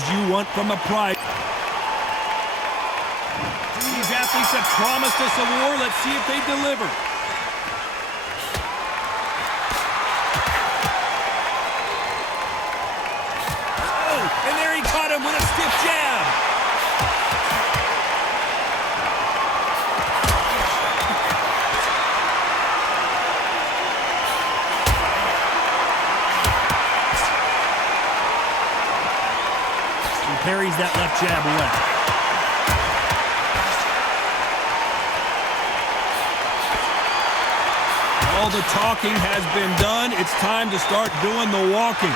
moves you want from a prize. These athletes have promised us a war. Let's see if they deliver. Oh, and there he caught him with a stiff jab. He parries that left jab away. All the talking has been done. It's time to start doing the walking.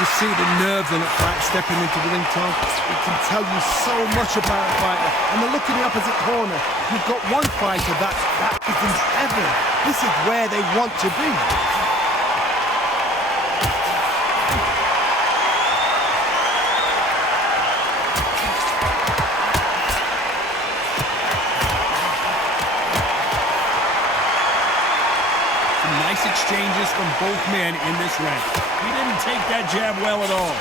You see the nerves on that fight stepping into the ring, Tom. It can tell you so much about a fighter. And the look in the opposite corner. You've got one fighter that is in heaven. This is where they want to be. Nice exchanges from both men in this round. He didn't take that jab well at all.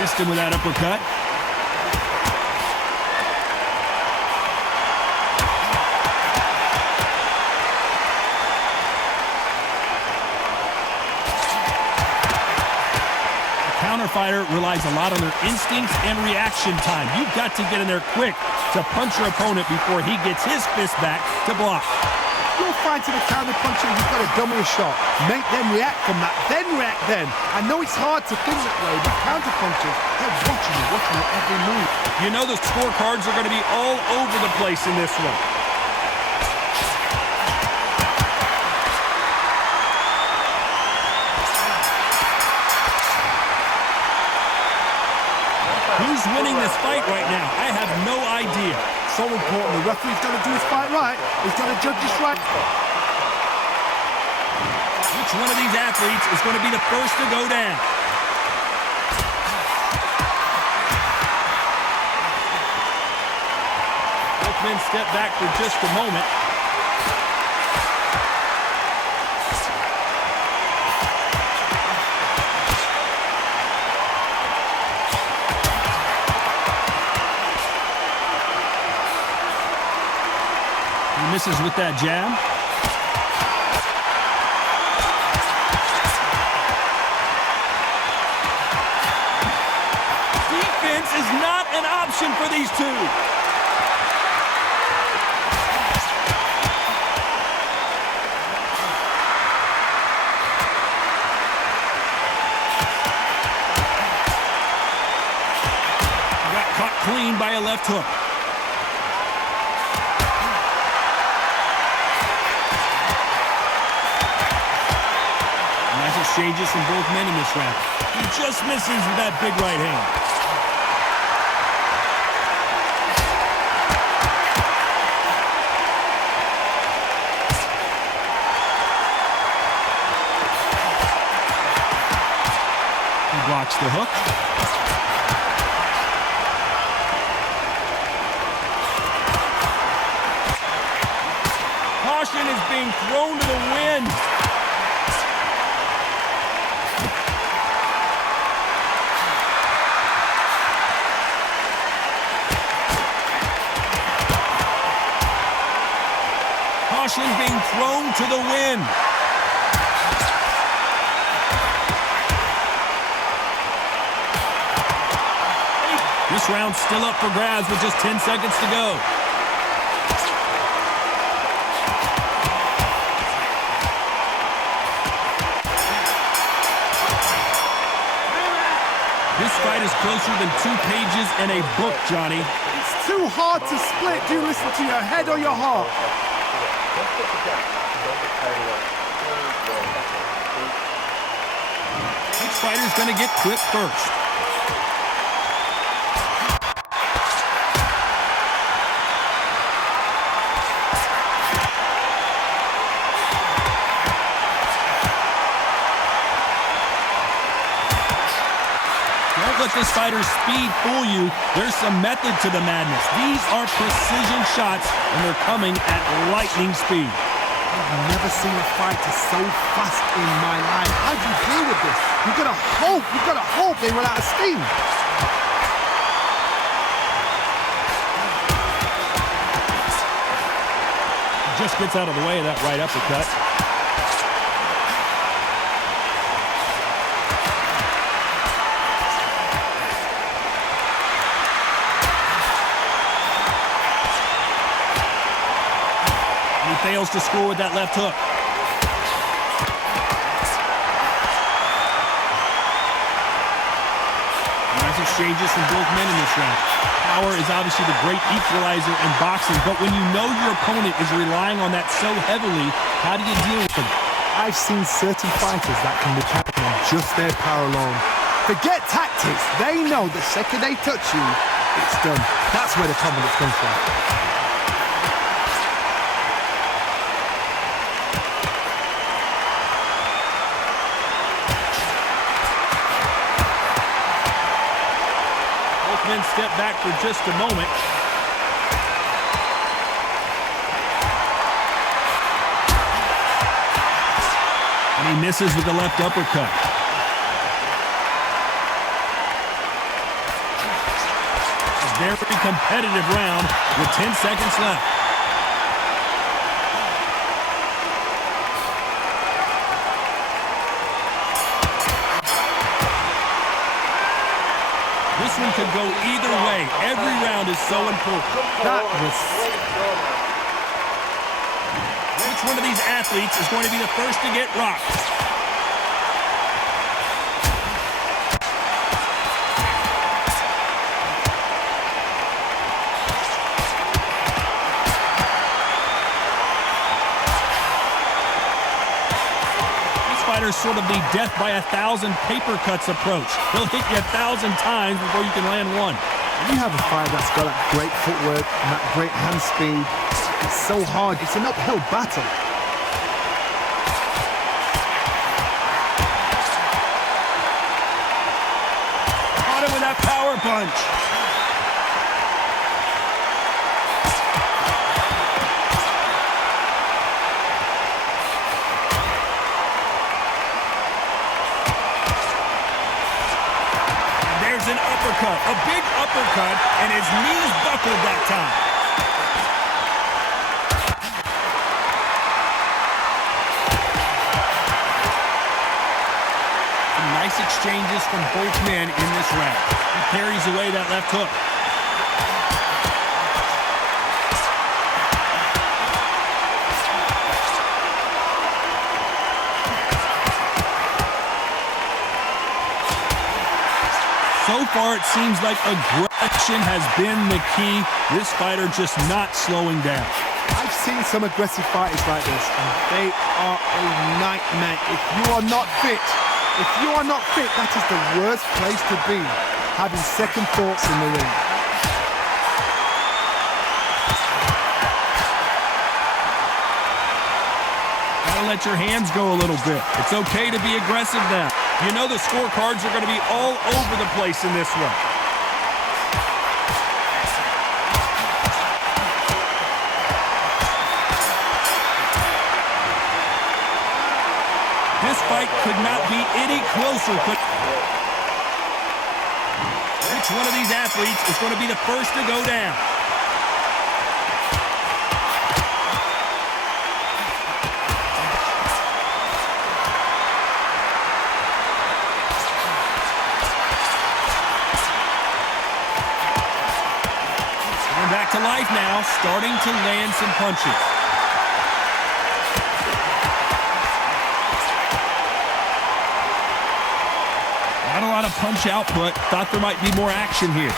Missed him with that uppercut. Fighter relies a lot on their instincts and reaction time. You've got to get in there quick to punch your opponent before he gets his fist back to block. You're fighting a counter puncher, you've got to dummy a shot. Make them react from that, then react then. I know it's hard to think that way, but counter punchers, they're watching your every move. You know the scorecards are going to be all over the place in this one. Who's winning this fight right now? I have no idea. So important. The referee's got to do his fight right. He's got to judge this right. Which one of these athletes is going to be the first to go down? Both men step back for just a moment. Misses with that jab. Defense is not an option for these two. Got caught clean by a left hook. Exchanges from both men in this round. He just misses with that big right hand. He blocks the hook. Caution is being thrown to the wind. Caution being thrown to the wind. This round's still up for grabs with just 10 seconds to go. This fight is closer than 2 pages in a book, Johnny. It's too hard to split. Do you listen to your head or your heart? Which fighter's going to get quit first? Don't let this fighter's speed fool you. There's some method to the madness. These are precision shots, and they're coming at lightning speed. I've never seen a fighter so fast in my life. How do you deal with this? You've got to hope they run out of steam. Just gets out of the way of that right uppercut. He fails to score with that left hook. Nice exchanges from both men in this round. Power is obviously the great equalizer in boxing, but when you know your opponent is relying on that so heavily, how do you deal with them? I've seen certain fighters that can depend on just their power alone. Forget tactics. They know the second they touch you, it's done. That's where the confidence comes from. Men step back for just a moment. And he misses with the left uppercut. A very competitive round with 10 seconds left. This one could go either way. Every round is so important. Which one of these athletes is going to be the first to get rocked? Fighter's sort of the death by 1,000 paper cuts approach. He'll hit you 1,000 times before you can land one. When you have a fighter that's got that great footwork and that great hand speed, it's so hard. It's an uphill battle. Caught him with that power punch. An uppercut, a big uppercut, and his knees buckled that time. Some nice exchanges from both men in this round. He carries away that left hook. So far, it seems like aggression has been the key. This fighter just not slowing down. I've seen some aggressive fighters like this, and they are a nightmare. If you are not fit, that is the worst place to be, having second thoughts in the ring. Gotta let your hands go a little bit. It's okay to be aggressive now. You know the scorecards are going to be all over the place in this one. This fight could not be any closer. Which one of these athletes is going to be the first to go down? Back to life now, starting to land some punches. Not a lot of punch output. Thought there might be more action here.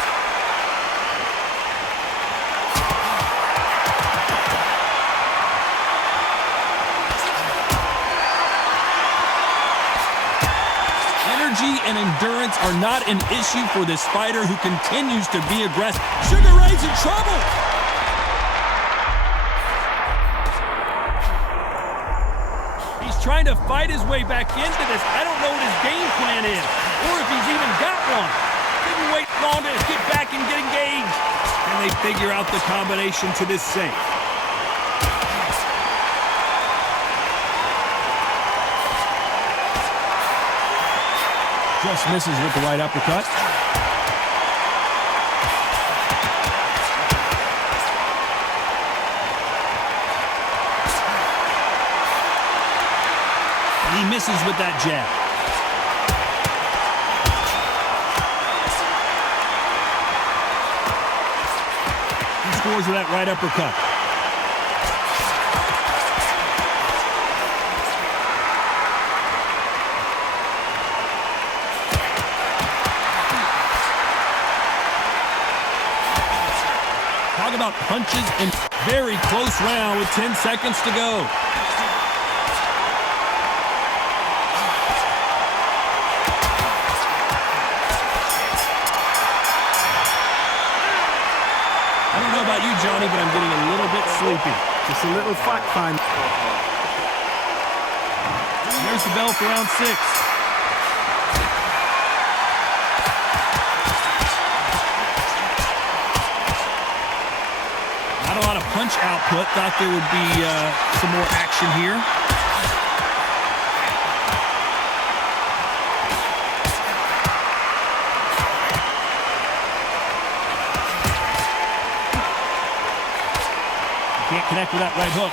Energy and endurance are not an issue for this fighter who continues to be aggressive. Sugar Ray's in trouble. He's trying to fight his way back into this. I don't know what his game plan is, or if he's even got one. Didn't wait long to get back and get engaged. And they figure out the combination to this safe. Just misses with the right uppercut. He misses with that jab. He scores with that right uppercut. Talk about punches in very close round with 10 seconds to go. I don't know about you, Johnny, but I'm getting a little bit sleepy. Just a little fact find. There's the bell for round 6. Not a lot of punch output. Thought there would be some more action here. Can't connect with that right hook.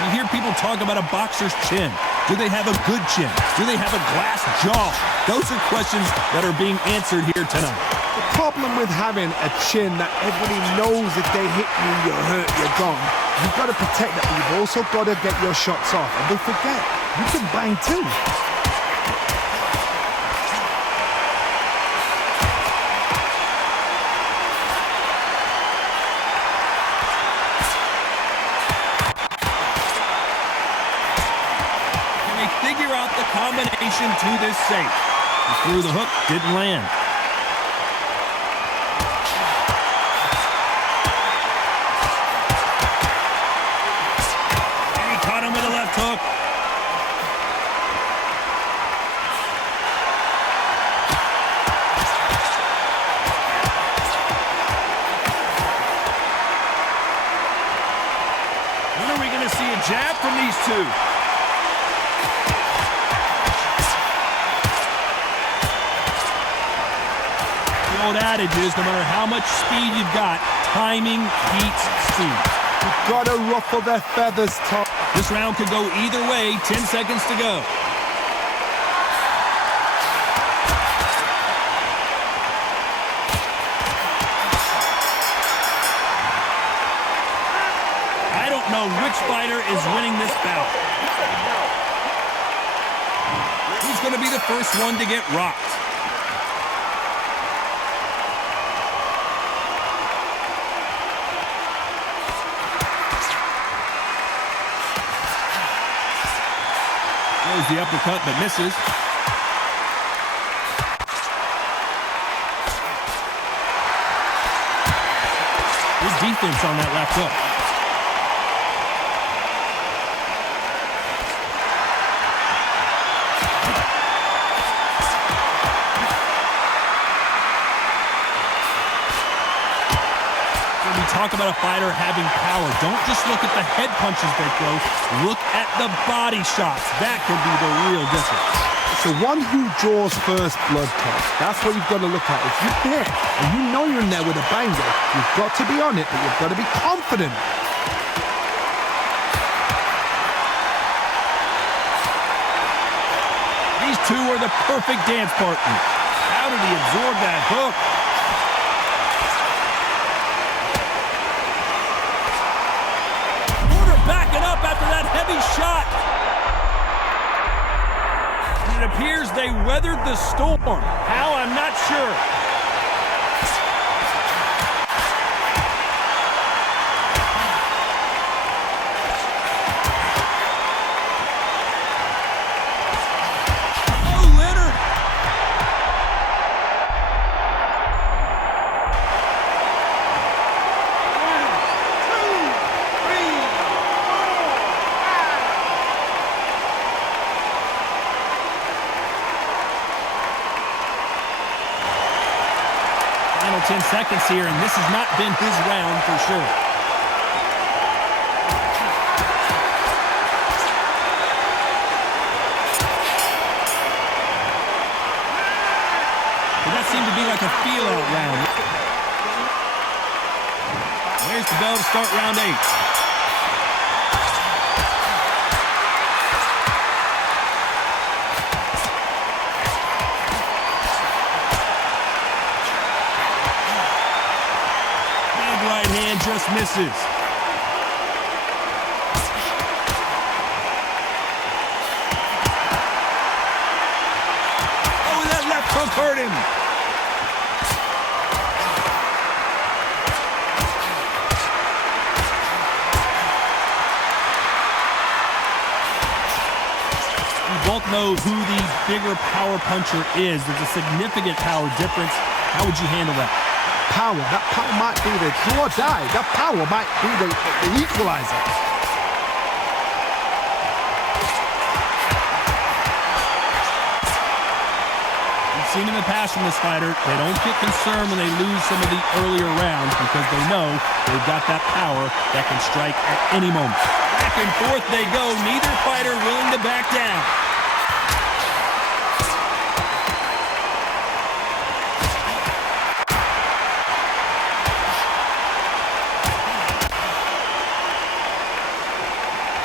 You hear people talk about a boxer's chin. Do they have a good chin? Do they have a glass jaw? Those are questions that are being answered here tonight. The problem with having a chin that everybody knows if they hit you, you're hurt, you're gone. You've got to protect that, but you've also got to get your shots off. And don't forget, you can bang too. Figure out the combination to this safe. He threw the hook, didn't land. And he caught him with a left hook. When are we going to see a jab from these two? The old adage is no matter how much speed you've got, timing beats speed. You've got to ruffle their feathers, Tom. This round could go either way. 10 seconds to go. I don't know which fighter is winning this bout. Who's going to be the first one to get rocked? Throws the uppercut, but misses. Good defense on that left hook. When we talk about a fighter having power, don't just look at the head punches they throw. Look at the body shots. That could be the real difference. It's the one who draws first blood, Tom. That's what you've got to look at. If you hit and you know you're in there with a banger, you've got to be on it, but you've got to be confident. These two are the perfect dance partners. How did he absorb that hook? Backing up after that heavy shot. It appears they weathered the storm. How? I'm not sure. Oh, Leonard. Final 10 seconds here, and this has not been his round for sure. feel-out round. There's the bell to start round 8. Big right hand just misses. Oh, that left hook hurt him. Both know who the bigger power puncher is. There's a significant power difference. How would you handle that? That power might be the do or die. That power might be the equalizer. We've seen in the past from this fighter, they don't get concerned when they lose some of the earlier rounds because they know they've got that power that can strike at any moment. Back and forth they go, neither fighter willing to back down.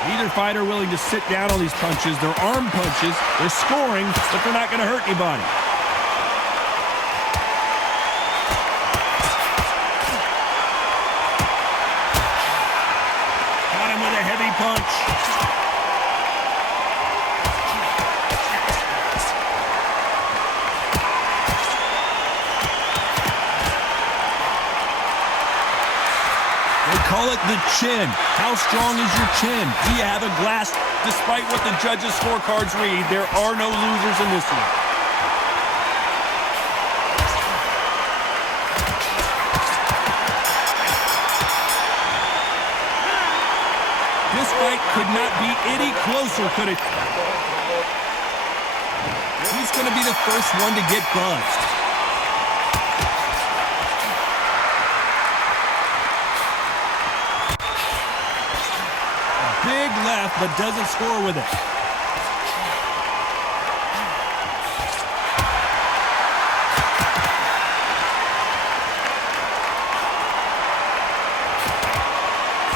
Neither fighter willing to sit down on these punches. They're arm punches. They're scoring, but they're not going to hurt anybody. Got him with a heavy punch. Call it the chin. How strong is your chin? Do you have a glass? Despite what the judges' scorecards read, there are no losers in this one. This fight could not be any closer, could it? Who's going to be the first one to get buzzed? Big left, but doesn't score with it.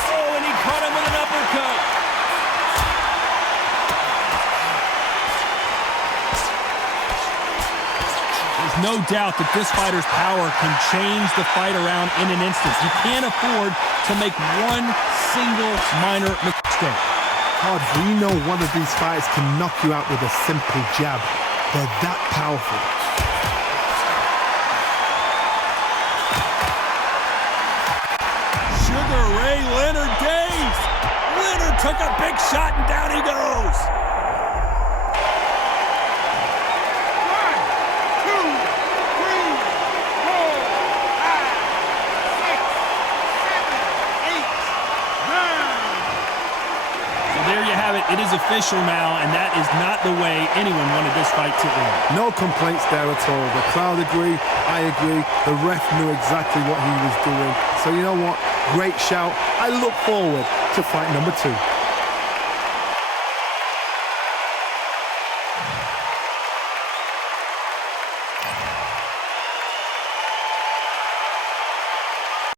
Oh, and he caught him with an uppercut. There's no doubt that this fighter's power can change the fight around in an instant. You can't afford to make one single minor mistake. Todd, we know one of these fighters can knock you out with a simple jab. They're that powerful. Sugar Ray Leonard Days. Leonard took a big shot and down he goes. 1, 2, 3, 4, 5, 6, 7, 8, 9. There you have it. It is official now, and that is not the way anyone wanted this fight to end. No complaints there at all. The crowd agree. I agree. The ref knew exactly what he was doing. So you know what? Great shout. I look forward to fight number 2.